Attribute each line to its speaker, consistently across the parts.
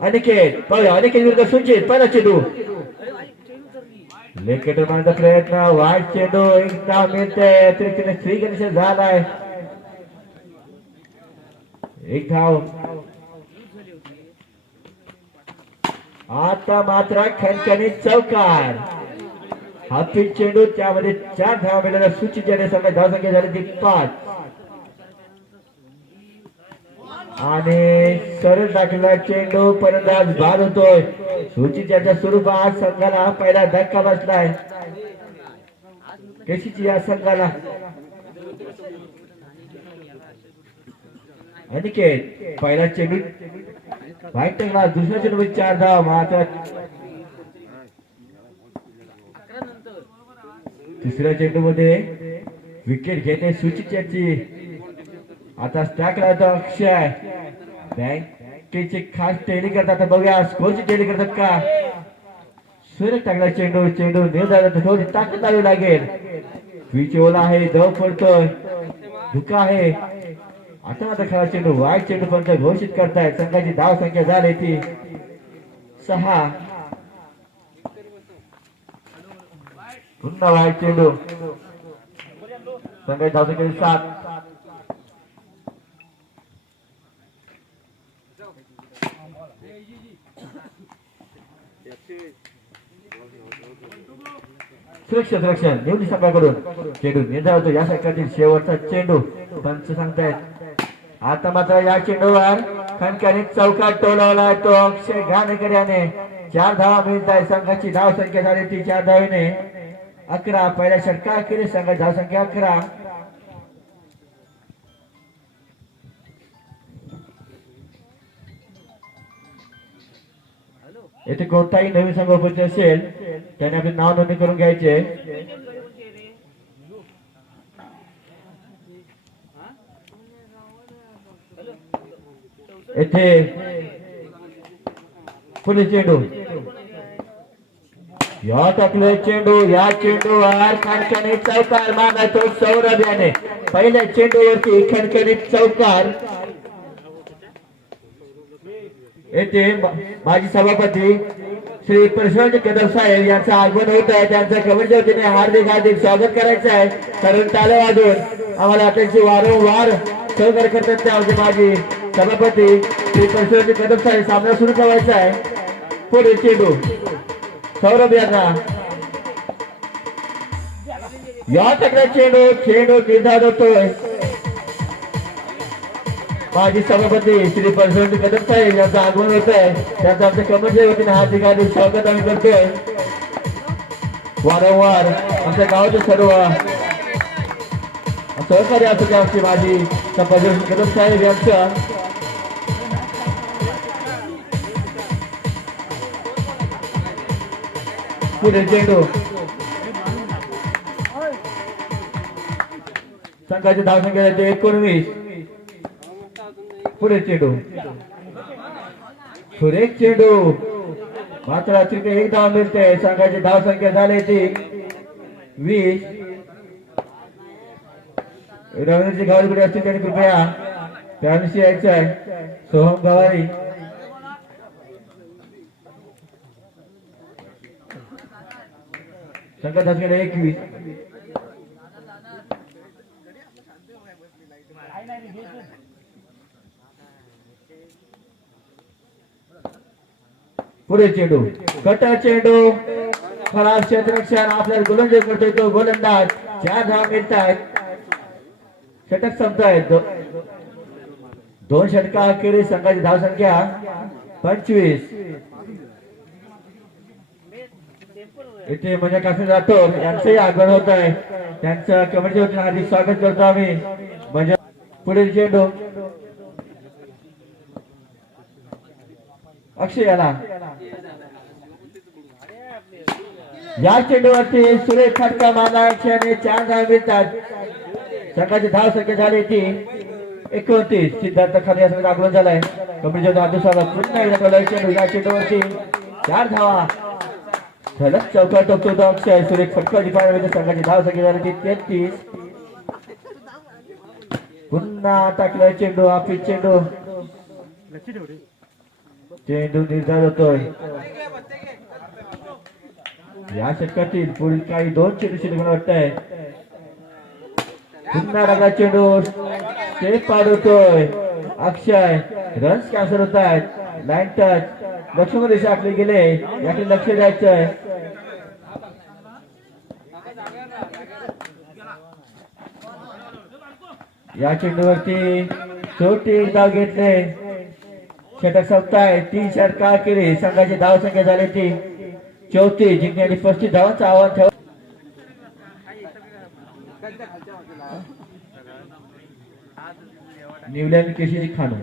Speaker 1: अनिकेत पाहूया अनिकेत विरुद्ध सुचित पहिला चेंडू लेकेटर मारण्याचा प्रयत्न वाईट चेंडू एक धाव मिळते अतिरिक्त श्री गणेश झालाय एक धाव आता मात्र खणखणीत चौकार हाफिज चेंडू त्यामध्ये चार धावा मिळाल्या सूचित ज्याने सगळ्या धावसंख्या झाली ती पाच आणि सरळ टाकलेला चेंडू आज बाद होतोय. सूचित याच्या स्वरूपात संघाला पहिला धक्का बसलाय. कशीची या संघाला. अनिकेत पहिला चेंडू. वाईट टाकला दुसऱ्या चेंडू चार धाव मात्र तिसऱ्या चेंडू मध्ये विकेट घेते सूचित आता स्टॅक राहतो अक्षय. बँकेची खास टेली करतात. आता बघूया स्कोरची टेली करतात का? सूर्य टाकला चेंडू चेंडू निर्धार थोडी ताकद लावी लागेल. विच ओला आहे दव पडतोय. धुका आहे. आता आता खरा चेंडू वाईट चेंडू पण घोषित करताय. संघाची धाव संख्या झाली ती सहा. पुन्हा वाईट चेंडू. संघाची धाव संख्या सात. सुरक्षित रक्षण निवडी संघाकडून चेंडू. निर्धार होतो या संघातील शेवटचा चेंडू पंच सांगतायत. आता मात्र या चेंडूवर खणखणीत चौकात टोलावला तो अक्षय घाणेकर याने. चार धावा मिळत आहे संघाची धाव संख्या झाली ती चार धावेने. अकरा. पहिल्या षटका अखेरीस संघाची धाव संख्या अकरा. येथे कोणताही नवीन संघ उपस्थित असेल त्याने आपले नाव नोंदणी करून घ्यायचे. येथे पुढे चेंडू. या टाकले चेंडू या चेंडू आर खणखणीत चौकार मागायचो सौरभ याने. पहिल्या चेंडूवरती खणखणीत चौकार येथे माजी सभापती श्री प्रशांत कदम साहेब यांचं आगमन होत आहे. त्यांचं कमेंटच्या वतीने हार्दिक हार्दिक स्वागत करायचं आहे. कारण टाळे वाजून आम्हाला त्यांची वारंवार सहकार्य करतात ते आमचे माजी सभापती श्री प्रशांत कदम साहेब. सामना सुरू करायचा आहे. पुढे चेंडू. सौरभ यांना. या तक्रार चेंडू चेंडू निर्धार होतोय. माजी सभापती श्री परशुराम कदम साहेब यांचं आगमन होत आहे. त्यांचं आमच्या कमिटीच्या वतीने हार्दिक स्वागत आम्ही करतोय. वारंवार आमच्या गावाचे सर्व सहकारी असू माजी परशुराम कदम साहेब यांच्या पुढे चेंडू धावसंख्या एकोणवीस. पुढे चेंडू. सुरेख चेंडू. मात्र अतिरिक्त एक धाव मिळते. संघाची धाव संख्या झाली ती. वीस. रवींद्रजी गावडीकडे कुठे असतील त्यांनी कृपया. त्याविषयी यायचं आहे सोहम गवारी. संघ असलेले एकवीस. पुढे चेंडू. कट चेंडू. खराब क्षेत्रक्षण आपल्याला गोलंदाज करतोय तो गोलंदाज. चार धाव मिळत आहेत षटक संपतायत. दोन षटका अखेरीस संघाची धाव संख्या पंचवीस. इथे म्हणजे कसं राठोड यांचंही आगमन होत आहे त्यांचं कमिटी होती हार्दिक स्वागत करतो आम्ही. म्हणजे पुढील चेंडू. अक्षय याला. या चेंडूवरती सुरेश फटका मारला आणि चार धाव मिळतात. संघाची धाव संख्या झाली ती एकोणतीस. सिद्धार्थ खाली असं आगमन झालाय. कमिटीच्या आदेशाला पुन्हा एकदा कळलं चेंडू या चेंडूवरती. चार धावा. सलग चौका टोकतो तो अक्षय सुरेश फटका डिपार्टमेंट संघाची धाव संख्या झाली ती तेहतीस. पुन्हा टाकला चेंडू आपली चेंडू. चेंडू निर्धार होतोय. या षटकातील पुढील काही दोन चेंडू शिल्लक मला वाटतंय. पुन्हा लागला चेंडू. ते पाडवतोय अक्षय. रन्स कॅन्सल होत आहेत. लाईन टच लक्ष्मण आखले गेले. याकडे लक्ष द्यायचंय. या चेंडूवरती छोटी धाव घेतले. षटक संपताय. तीन षटकार केली. संघाची धाव संख्या झाली ती. चौथी जिंकण्याची पस्तीस धावांचं आव्हान ठेव. न्यूलँड केशीची खाणू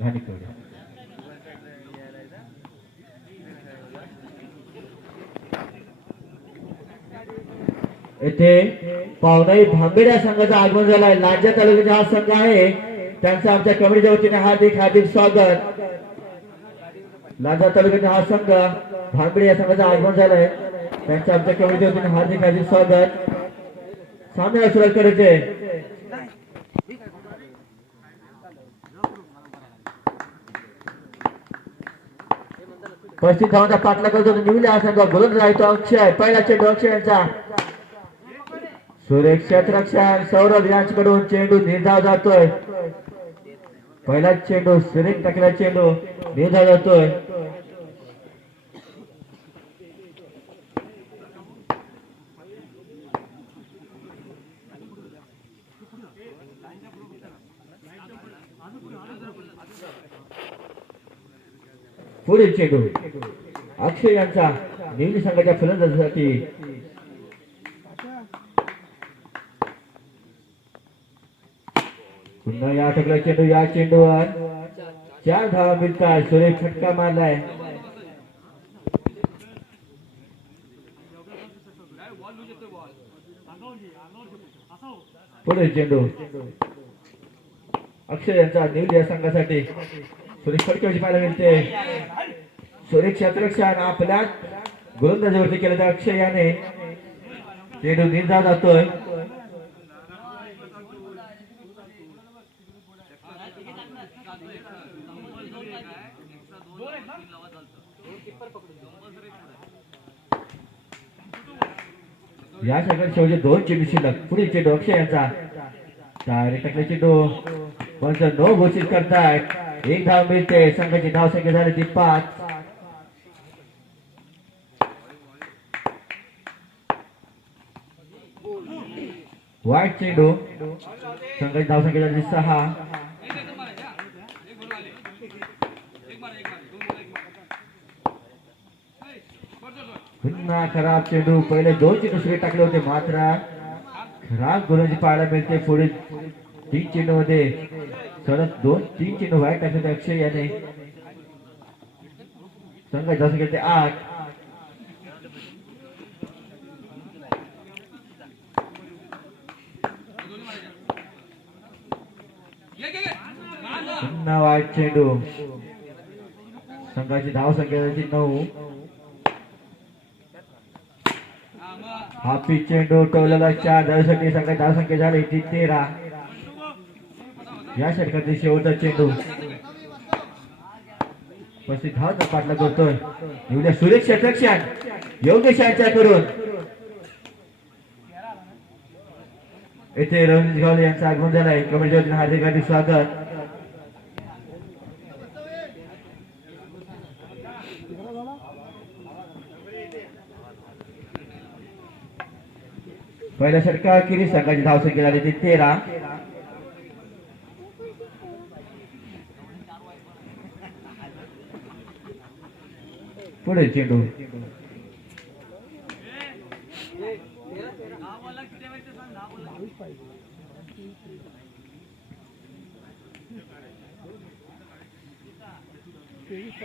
Speaker 1: घाणीकडे. येथे पावनाई भांबेड या संघाचं आगमन झालंय. लांजा तालुक्याचा हा संघ आहे. त्यांचा आमच्या कमिटीच्या वतीने हार्दिक हार्दिक स्वागत. लांजा तालुक्याचा हा संघ भांबेड या संघाचं आगमन झालंय. त्यांच्या आमच्या कमिटी वतीने हार्दिक हार्दिक स्वागत. सामन्याला सुरुवात करायचे पस्तीस धावांचा पाठला करतो. निवल्या असा संघ. राहतो. अक्षय पहिला चेंडू अक्षय यांचा. सुरेख क्षेत्ररक्षण सौरभ यांच्याकडून चेंडू निर्धाव जातोय. पहिला चेंडू सुरेख टाकला चेंडू निर्धाव जातोय. पुढील चेंडू. अक्षय यांचा नेहमी संघाच्या फलंदाजीसाठी. पुन्हा या ठिकाणी चेंडू या चेंडूवर. चार धावा मिळतात सुरेश फटका मारलाय. पुढे चेंडू. अक्षय यांचा न्यूज या संघासाठी. सुरेश फटकेवरची पाहायला मिळते सुरेश क्षेत्ररक्षण आपल्या गोलंदाजीवरती केलं तर अक्षय याने चेंडू निर्धार जातोय या सगळ्या शेवटचे दोन चेंडू शिल्लक. पुढील चेंडू अक्षय यांचा. टाकले चेंडू. पण नो घोषित करतायत एक धाव मिळते संघाची धाव संख्या झाली ती पाच वाईट चेंडू संघाची धाव संख्या झाली सहा पुन्हा खराब चेंडू पहिले दोन चेंडू सगळे टाकले होते मात्र खराब गोलंदाजी पाहायला मिळते पुढे तीन चेंडू मध्ये सलग दोन तीन चेंडू वाईट टाकले अक्षय याने. संघ जसं घेते ते आठ. पुन्हा वाईट चेंडू. संघाची धाव संख्या झाली नऊ. हा चेंडू टोलला चार. धावसाठी संघाची धाव संख्या झाली ती तेरा. या षटकातील शेवटचा चेंडू. पस्तीस पाठला करतोय. एवढ्या सुरेख योग्य शाळेच्या करून येथे रवींद्र गावले यांचं आगमन झालंय. कमिटीच्या हार्दिक हार्दिक स्वागत. पहिल्या षटका किरी संघाची धावसंख्या झाली ती तेरा. पुढे चेंडू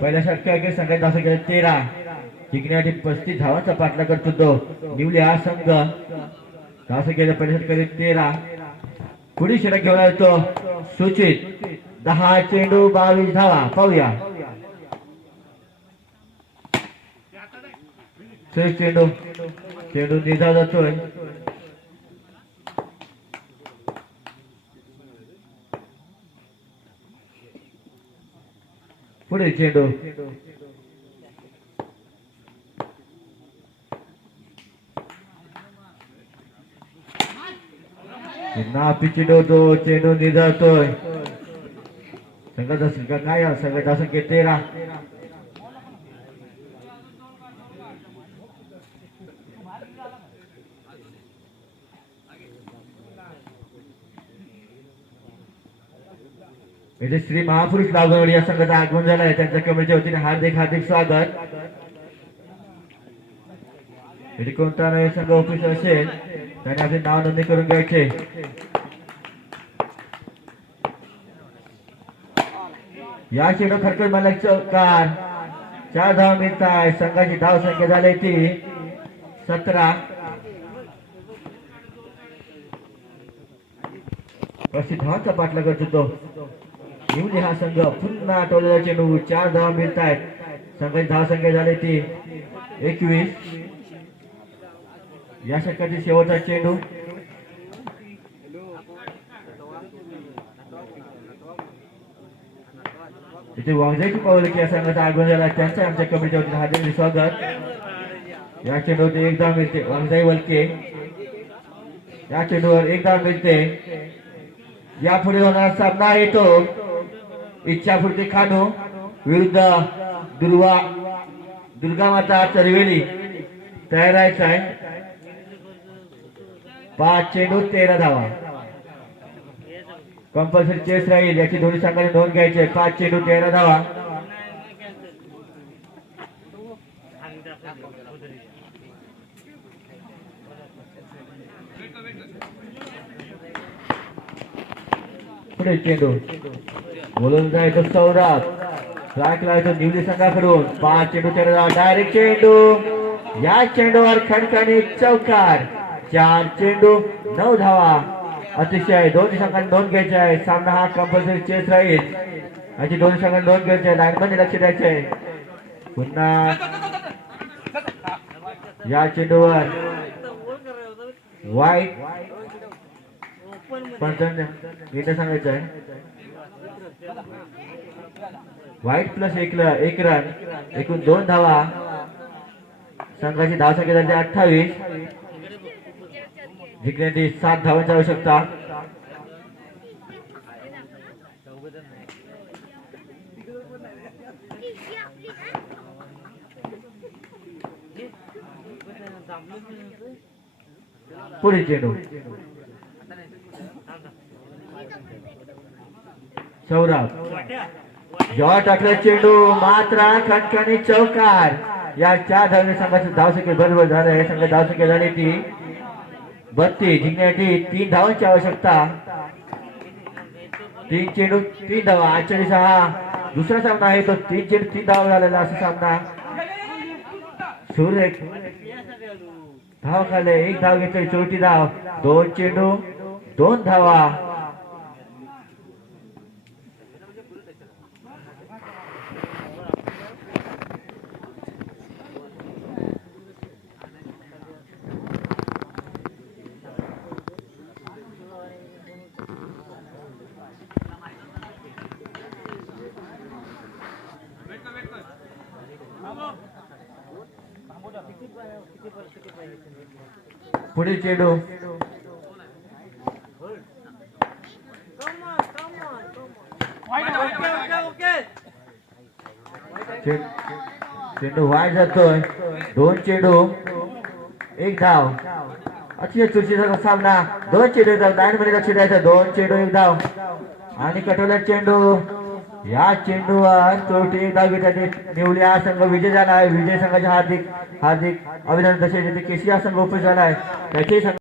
Speaker 1: पहिल्या षटकातील संघाची असं गेलं तेरा. जिंकण्यासाठी पस्तीस धावांचा पाठला करतो तो. निवले हा संघ. असं गेलं पहिल्या षटकातील तेरा. पुढील षटक घेऊन येतो सूचित. दहा चेंडू बावीस धावा. पाहूया. सुरेश चेंडू चेंडू निधा जातोय पुढे चेंडू पुन्हा पिची तो चेंडू निधळतोय संघाचा संख्या काय आहे? संघाचा संख्या तेरा म्हणजे श्री महापुरुष लागवड या संघाचं आगमन झालं आहे. त्यांच्या कमिटीच्या वतीने हार्दिक हार्दिक स्वागत. म्हणजे कोणता नवीन संघ ऑफिस असेल त्याने आपले नाव नोंदणी करून घ्यायचे. या शेडो खरकर मला चौकार चार धाव मिळत आहे संघाची धाव संख्या झाली ती सतरा. प्रसिद्ध धावांचा पाठला करतो तो हा संघ. पुन्हा आठवलेला चेंडू. चार धाव मिळत आहेत संघाची धाव संख्या झाली ती. एकवीस. या षटकातील शेवटचा चेंडू. तिथे वांगजाईची पावलं की या संघाचा आगमन झाला. त्यांचा आमच्या कमिटीच्या वतीने हार्दिक स्वागत. या चेंडूवरती एक धाव मिळते. वांगजाई वलके. या चेंडूवर एक धाव मिळते यापुढे होणारा सामना येतो. इच्छापूर्ती खानू. विरुद्ध दुर्वा दुर्गा माता चरवेली. तयार आहे. पाच चेंडू तेरा धावा. कंपल्सरी चेस राहील. याची दोन्ही संघाने नोंद घ्यायची आहे. पाच चेंडू तेरा धावा पुढे चेंडू बोलून जायचं सौरभ ट्रॅक येतो निवडी संघाकडून पाच चेंडू तेरा डायरेक्ट चेंडू. या चेंडूवर खणखणी चौकार. चार चेंडू नऊ धावा. अतिशय दोन्ही संघांनी नोंद घ्यायचे आहे. सामना हा कंपल्सरी चेस राहील. अशी दोन्ही संघांनी नोंद घ्यायची आहे. लाईनमध्ये लक्ष द्यायचे पुन्हा या चेंडूवर. वाईट पंचावन्न इथं सांगायचं आहे. वाईट प्लस एक एक रन एकूण दोन धावा. संघाची धाव संख्या झाली अठ्ठावीस. जिंकण्याची सात धावांची आवश्यकता. पुढे चेंडू. सौरभ. जेव्हा टाकला चेंडू मात्र खणखणी चौकार. या चार धावने संघाची धावसंख्या बरोबर झालं आहे. संघ धावसंख्या झाली ती बत्तीस. जिंकण्यासाठी तीन धावांची आवश्यकता. तीन चेंडू तीन धावा. आजच्या दिवसा हा दुसरा सामना आहे तो तीन चेंडू तीन धावा झालेला असा सामना. सूर्य धाव खाल्ले एक धाव घेतली चौथी धाव. दोन चेंडू दोन धावा. पुढील चेंडू. चेंडू वाईट जातोय. दोन चेंडू. एक धाव. अतिशय चुरशीचा सामना. दोन चेंडू येतात. लाईन मध्ये लक्ष द्यायचं दोन चेंडू एक धाव. आणि कटोला चेंडू. या चेंडूवर चोटी एक धाव घेतात निवली. हा संघ विजय झाला विजय संघाच्या हार्दिक हार्दिक अभिनंदन तसेच येथे केसी हा संघ उपस्थित झाला आहे. त्याचे